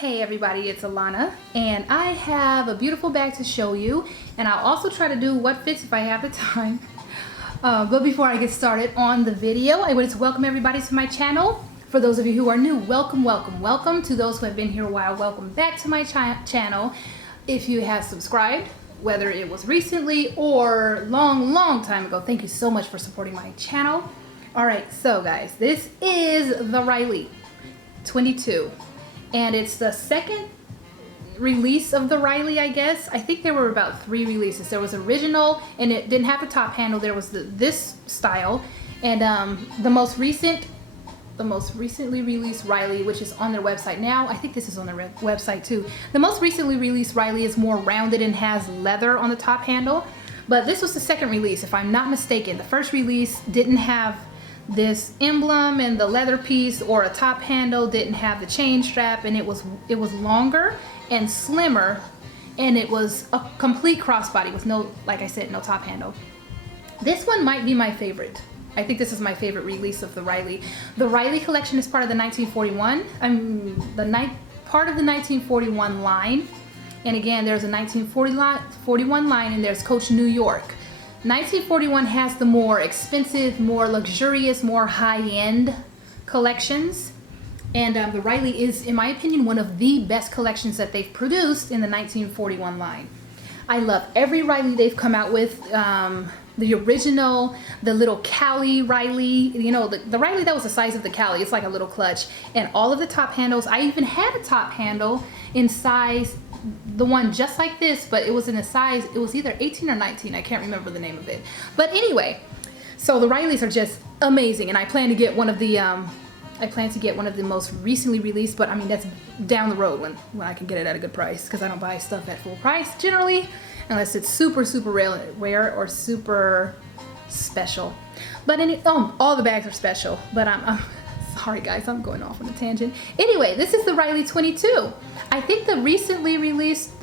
Hey everybody, it's Alana, and I have a beautiful bag to show you, and I'll also try to do what fits if I have the time. But before I get started on the video, I wanted to welcome everybody to my channel. For those of you who are new, welcome, welcome, welcome. To those who have been here a while, welcome back to my channel. If you have subscribed, whether it was recently or long time ago, thank you so much for supporting my channel. Alright, so guys, this is the Riley 22. And it's the second release of the Riley, I guess. I think there were about 3 releases. There was original, and it didn't have the top handle. There was this style, and the most recently released Riley, which is on their website now. I think this is on their website too. The most recently released Riley is more rounded and has leather on the top handle. But this was the second release, if I'm not mistaken. The first release didn't have this emblem and the leather piece or a top handle, didn't have the chain strap, and it was longer and slimmer, and it was a complete crossbody with no, like I said, no top handle. This one might be my favorite. I think this is my favorite release of the Riley. The Riley collection is part of the 1941, part of the 1941 line. And again, there's a 1941 line, and there's Coach New York. 1941 has the more expensive, more luxurious, more high-end collections, and the Riley is, in my opinion, one of the best collections that they've produced in the 1941 line. I love every Riley they've come out with. The original, the little Cali Riley, you know, the Riley that was the size of the Cali, it's like a little clutch, and all of the top handles. I even had a top handle in size, the one just like this, but it was in a size, it was either 18 or 19, I can't remember the name of it. But anyway, so the Rileys are just amazing, and I plan to get one of the most recently released, but I mean, that's down the road when I can get it at a good price, because I don't buy stuff at full price generally, unless it's super rare or super special. But all the bags are special, but I'm sorry guys, I'm going off on a tangent. Anyway, this is the Riley 22. I think the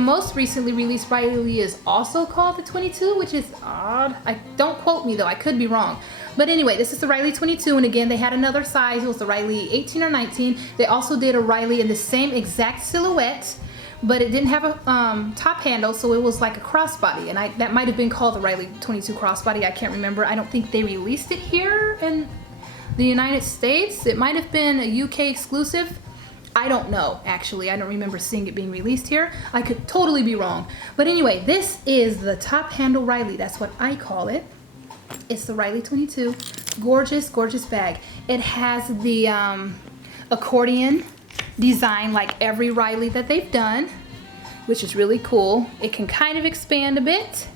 most recently released Riley is also called the 22, which is odd. Don't quote me though, I could be wrong. But anyway, this is the Riley 22, and again, they had another size. It was the Riley 18 or 19. They also did a Riley in the same exact silhouette, but it didn't have a top handle, so it was like a crossbody, and that might have been called the Riley 22 crossbody. I can't remember. I don't think they released it here in the United States. It might have been a UK exclusive. I don't know, actually. I don't remember seeing it being released here. I could totally be wrong. But anyway, this is the top handle Riley. That's what I call it. It's the Riley 22. Gorgeous, gorgeous bag. It has the accordion design like every Riley that they've done, which is really cool. It can kind of expand a bit.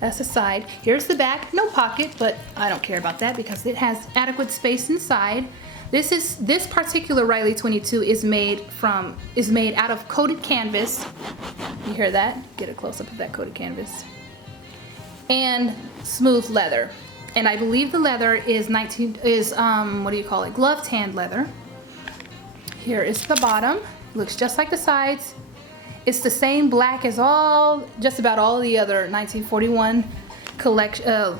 That's the side. Here's the back. No pocket, but I don't care about that because it has adequate space inside. This particular Riley 22 is made out of coated canvas. You hear that? Get a close up of that coated canvas. And smooth leather. And I believe the leather is what do you call it? Glove tanned leather. Here is the bottom. Looks just like the sides. It's the same black as just about all the other 1941 collection.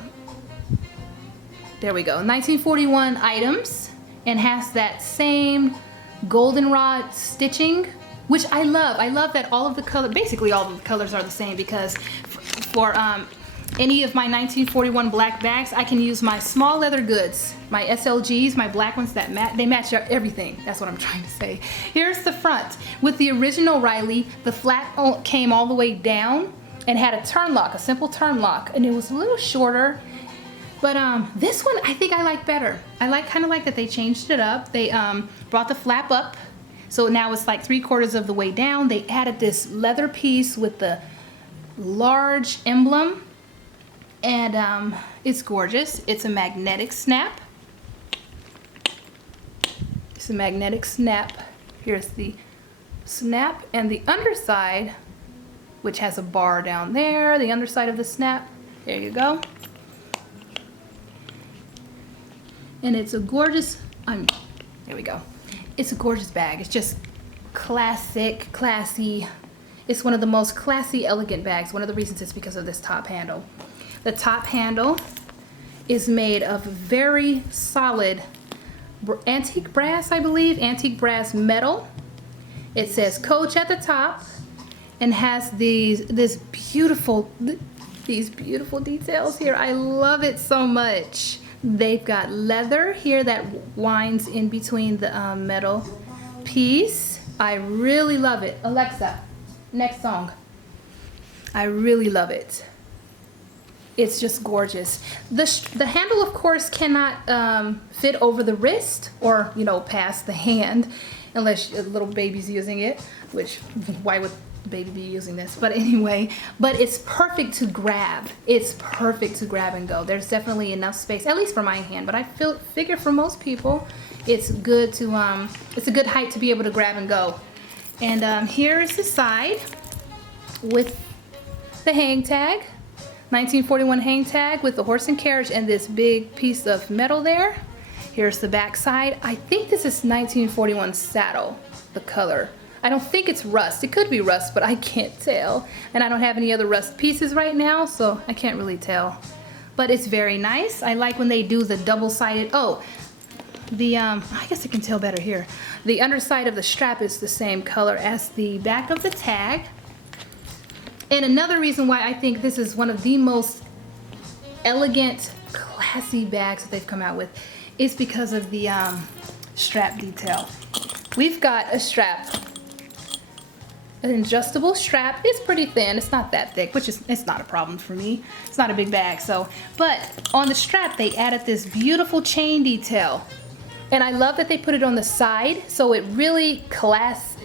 There we go. 1941 items, and has that same goldenrod stitching, which I love. I love that all of the colors, basically all of the colors are the same, because for any of my 1941 black bags, I can use my small leather goods, my SLGs, my black ones that they match everything. That's what I'm trying to say. Here's the front. With the original Riley, the flap came all the way down and had a turn lock, a simple turn lock, and it was a little shorter. But this one I think I like better. I kind of like that they changed it up. They brought the flap up, so now it's like 3/4 of the way down. They added this leather piece with the large emblem. And it's gorgeous. It's a magnetic snap. It's a magnetic snap. Here's the snap, and the underside, which has a bar down there, the underside of the snap. There you go. And it's a gorgeous, there we go. It's a gorgeous bag. It's just classic, classy. It's one of the most classy, elegant bags. One of the reasons is because of this top handle. The top handle is made of very solid antique brass, I believe, antique brass metal. It says Coach at the top and has these beautiful details here. I love it so much. They've got leather here that winds in between the metal piece. I really love it. Alexa, next song. I really love it. It's just gorgeous. The handle, of course, cannot fit over the wrist or, you know, past the hand unless a little baby's using it, which why would the baby be using this? But anyway, but it's perfect to grab. It's perfect to grab and go. There's definitely enough space, at least for my hand, but I figure for most people it's good to it's a good height to be able to grab and go. And here is the side with the hang tag. 1941 hang tag with the horse and carriage and this big piece of metal there. Here's the back side. I think this is 1941 saddle, the color. I don't think it's rust. It could be rust, but I can't tell. And I don't have any other rust pieces right now, so I can't really tell. But it's very nice. I like when they do the double-sided, I guess I can tell better here. The underside of the strap is the same color as the back of the tag. And another reason why I think this is one of the most elegant, classy bags that they've come out with is because of the strap detail. We've got a strap, an adjustable strap. It's pretty thin. It's not that thick, which is, it's not a problem for me. It's not a big bag, so. But on the strap, they added this beautiful chain detail. And I love that they put it on the side, so it really classifies,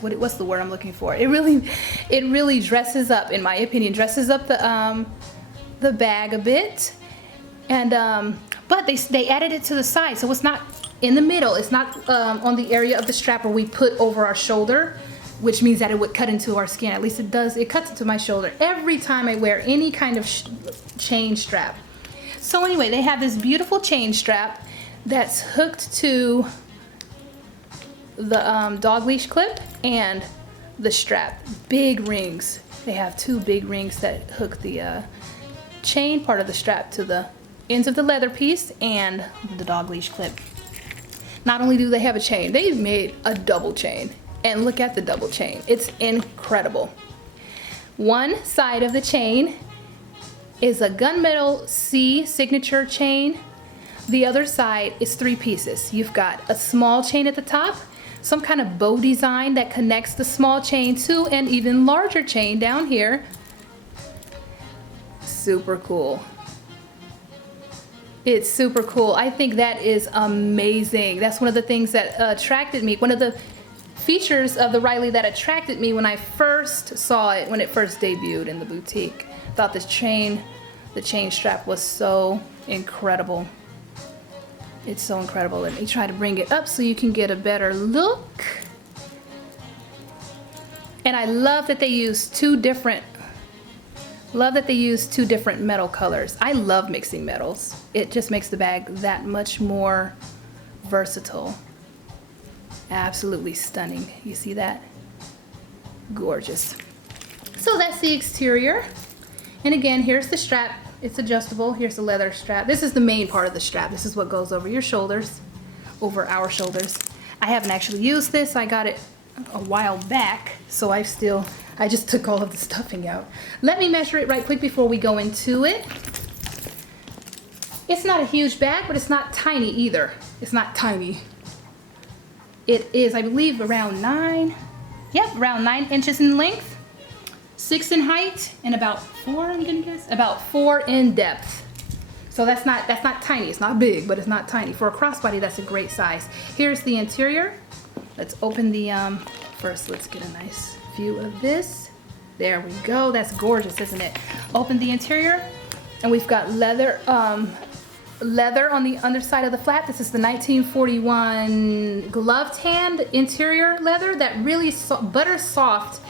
what's the word I'm looking for? It really dresses up, in my opinion, dresses up the bag a bit. And but they added it to the side, so it's not in the middle. It's not on the area of the strap where we put over our shoulder, which means that it would cut into our skin. At least it does. It cuts into my shoulder every time I wear any kind of chain strap. So anyway, they have this beautiful chain strap that's hooked to the dog leash clip and the strap. Big rings. They have two big rings that hook the chain part of the strap to the ends of the leather piece and the dog leash clip. Not only do they have a chain, they've made a double chain. And look at the double chain. It's incredible. One side of the chain is a gunmetal C signature chain. The other side is 3 pieces. You've got a small chain at the top, some kind of bow design that connects the small chain to an even larger chain down here. Super cool. It's super cool. I think that is amazing. That's one of the things that attracted me. One of the features of the Riley that attracted me when I first saw it, when it first debuted in the boutique. I thought the chain strap was so incredible. It's so incredible. Let me try to bring it up so you can get a better look. And I love that they use two different metal colors. I love mixing metals. It just makes the bag that much more versatile. Absolutely stunning. You see that? Gorgeous. So that's the exterior. And again, here's the strap. It's adjustable. Here's the leather strap. This is the main part of the strap. This is what goes over your shoulders, over our shoulders. I haven't actually used this. I got it a while back, so I just took all of the stuffing out. Let me measure it right quick before we go into it. It's not a huge bag, but it's not tiny either. It's not tiny. It is, I believe, around 9 inches in length. 6 in height and about 4, I'm gonna guess, about 4 in depth. So that's not tiny. It's not big, but it's not tiny. For a crossbody, that's a great size. Here's the interior. Let's open the first. Let's get a nice view of this. There we go. That's gorgeous, isn't it? Open the interior, and we've got leather on the underside of the flap. This is the 1941 glove tanned interior leather. That really butter soft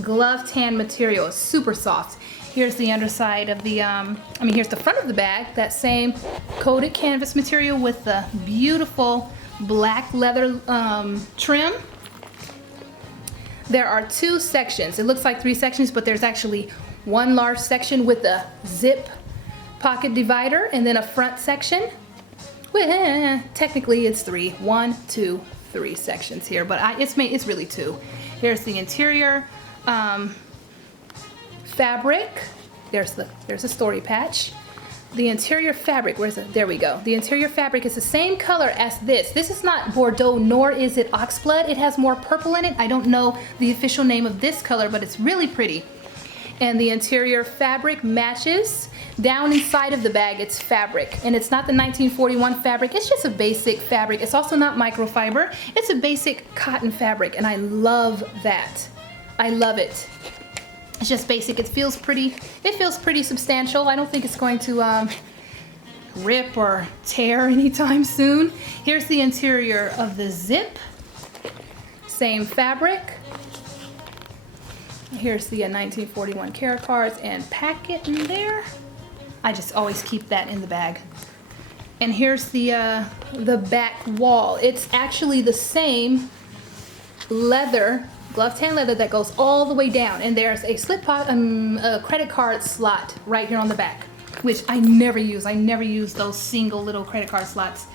glove tan material. Is super soft. Here's the underside of the here's the front of the bag, that same coated canvas material with the beautiful black leather trim. There are 2 sections. It looks like 3 sections, but there's actually one large section with a zip pocket divider and then a front section. Well, technically it's 3. 1, 2, 3 sections here, but it's really 2. Here's the interior fabric. There's a story patch. The interior fabric, where's it? There we go. The interior fabric is the same color as this. This is not Bordeaux, nor is it Oxblood. It has more purple in it. I don't know the official name of this color, but it's really pretty. And the interior fabric matches. Down inside of the bag, it's fabric. And it's not the 1941 fabric. It's just a basic fabric. It's also not microfiber. It's a basic cotton fabric, and I love that. I love it. It's just basic. It feels pretty substantial. I don't think it's going to rip or tear anytime soon. Here's the interior of the zip. Same fabric. Here's the 1941 care cards and packet in there. I just always keep that in the bag. And here's the back wall. It's actually the same leather, glove tan leather, that goes all the way down. And there's a a credit card slot right here on the back, which I never use. I never use those single little credit card slots.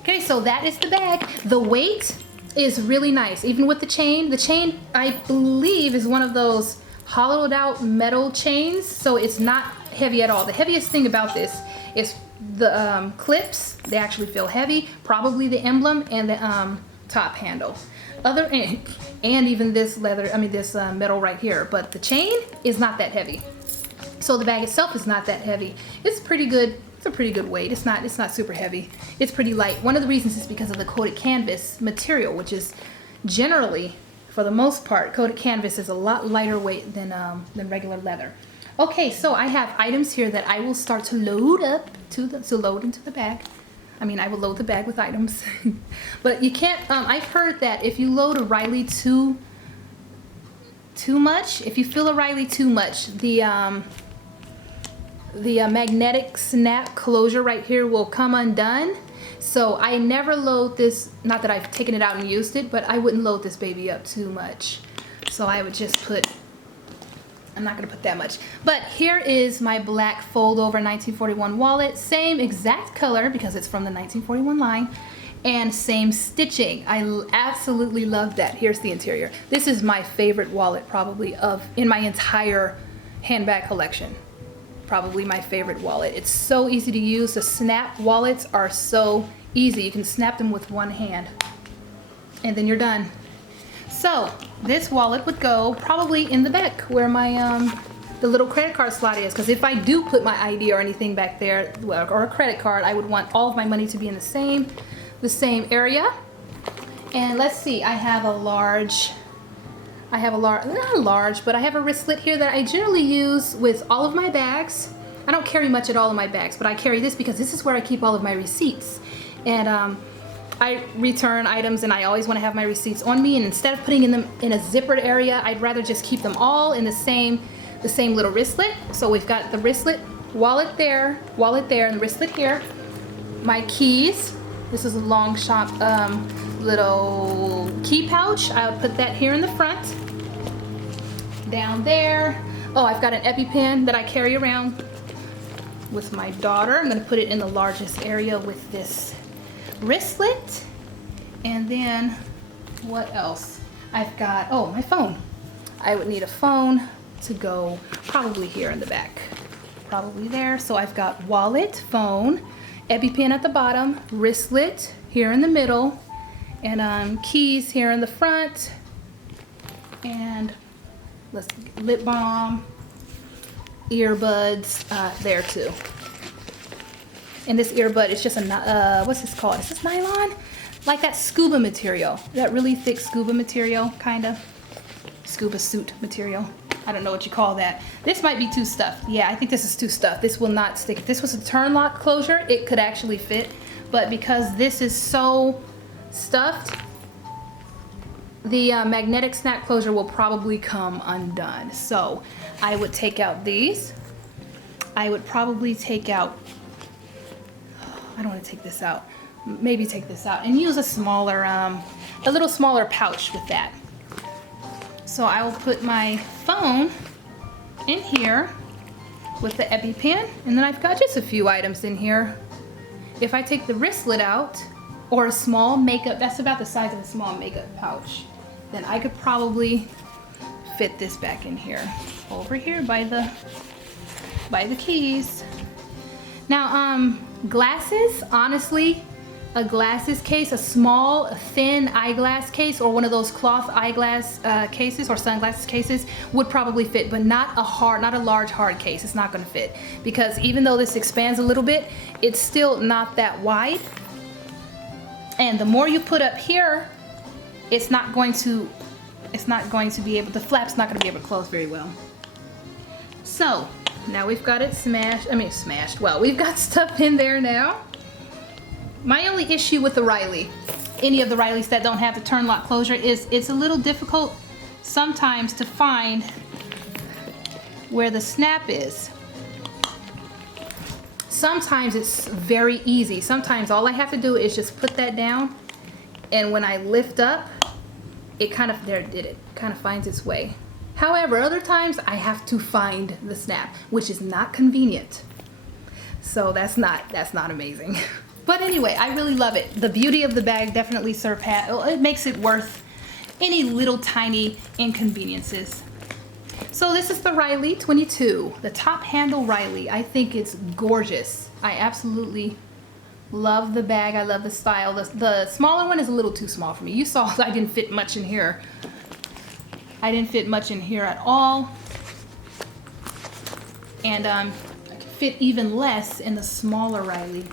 Okay, so that is the bag. The weight is really nice, even with the chain. The chain, I believe, is one of those hollowed out metal chains, so it's not heavy at all. The heaviest thing about this is the clips. They actually feel heavy. Probably the emblem and the top handle. And even this leather, this metal right here. But the chain is not that heavy. So the bag itself is not that heavy. It's pretty good. It's a pretty good weight. It's not super heavy. It's pretty light. One of the reasons is because of the coated canvas material, which is generally, for the most part, coated canvas is a lot lighter weight than regular leather. Okay, so I have items here that I will start to load up to load into the bag. I will load the bag with items. But you can't, I've heard that if you load a Riley too much, if you fill a Riley too much, the magnetic snap closure right here will come undone. So I never load this, not that I've taken it out and used it, but I wouldn't load this baby up too much. So I would just put, I'm not going to put that much. But here is my black fold over 1941 wallet. Same exact color because it's from the 1941 line. And same stitching. I absolutely love that. Here's the interior. This is my favorite wallet probably in my entire handbag collection. Probably my favorite wallet. It's so easy to use. The snap wallets are so easy. You can snap them with one hand and then you're done. So this wallet would go probably in the back where my the little credit card slot is, because if I do put my ID or anything back there, or a credit card, I would want all of my money to be in the same area. And let's see, I have a not large, but I have a wristlet here that I generally use with all of my bags. I don't carry much at all in my bags, but I carry this because this is where I keep all of my receipts. And I return items and I always want to have my receipts on me, and instead of putting them in a zippered area, I'd rather just keep them all in the same little wristlet. So we've got the wristlet, wallet there, and the wristlet here. My keys. This is a long shop little key pouch. I'll put that here in the front. Down there. Oh, I've got an EpiPen that I carry around with my daughter. I'm going to put it in the largest area with this wristlet. And then what else? I've got, oh, my phone. I would need a phone to go probably here in the back. Probably there. So I've got wallet, phone, EpiPen at the bottom, wristlet here in the middle, and keys here in the front, and lip balm, earbuds there too. And this earbud is just a, what's this called? Is this nylon? Like that scuba material. That really thick scuba material, kind of. Scuba suit material. I don't know what you call that. This might be too stuffed. Yeah, I think this is too stuffed. This will not stick. If this was a turn lock closure, it could actually fit. But because this is so stuffed, the magnetic snap closure will probably come undone. So I would take out these. I would probably take out, I don't want to take this out. Maybe take this out and use a smaller, a little smaller pouch with that. So I will put my phone in here with the EpiPen, and then I've got just a few items in here. If I take the wristlet out, or a small makeup, that's about the size of a small makeup pouch, then I could probably fit this back in here, over here by the keys. Now, glasses, honestly, a glasses case, a small, thin eyeglass case, or one of those cloth eyeglass cases or sunglasses cases would probably fit, but not a large hard case. It's not gonna fit, because even though this expands a little bit, it's still not that wide. And the more you put up here, it's not going to be able, the flap's not gonna be able to close very well. So, now we've got it smashed, well, we've got stuff in there now. My only issue with the Riley, any of the Rileys that don't have the turn lock closure, is it's a little difficult sometimes to find where the snap is. Sometimes it's very easy. Sometimes all I have to do is just put that down, and when I lift up, it kind of finds its way. However, other times I have to find the snap, which is not convenient. So that's not amazing. But anyway, I really love it. The beauty of the bag definitely it makes it worth any little tiny inconveniences. So this is the Riley 22, the top handle Riley. I think it's gorgeous. I absolutely love the bag. I love the style. The smaller one is a little too small for me. You saw I didn't fit much in here. I didn't fit much in here at all. And I could fit even less in the smaller Riley.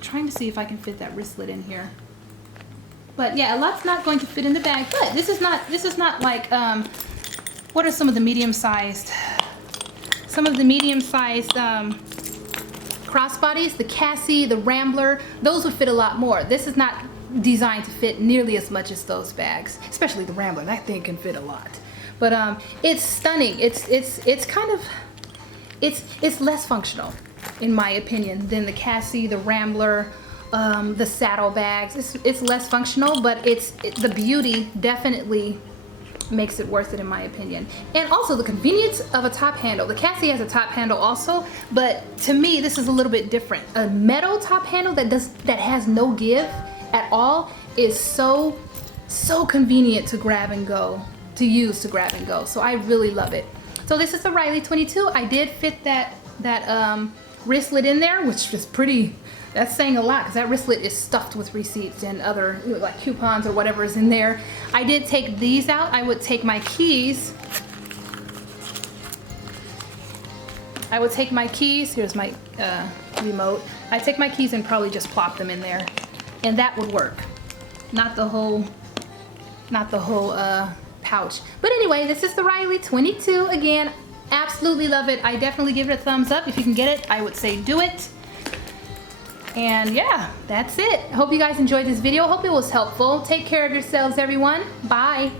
Trying to see if I can fit that wristlet in here, but yeah, a lot's not going to fit in the bag. But this is not like what are some of the medium-sized crossbodies, the Cassie, the Rambler, those would fit a lot more. This is not designed to fit nearly as much as those bags, especially the Rambler. That thing can fit a lot. But it's stunning. It's kind of less functional, in my opinion, than the Cassie, the Rambler, the saddle bags. It's less functional, but the beauty definitely makes it worth it, in my opinion. And also the convenience of a top handle. The Cassie has a top handle also, but to me this is a little bit different. A metal top handle that has no give at all is so convenient to grab and go, to use to grab and go. So I really love it. So this is the Riley 22. I did fit that wristlet in there, which is pretty, that's saying a lot, because that wristlet is stuffed with receipts and other, like, coupons or whatever is in there. I did take these out. I would take my keys. Here's my remote. I take my keys and probably just plop them in there, and that would work. Not the whole pouch. But anyway, this is the Riley 22 again. Absolutely love it. I definitely give it a thumbs up. If you can get it, I would say do it. And yeah, that's it. I hope you guys enjoyed this video. I hope it was helpful. Take care of yourselves, everyone. Bye.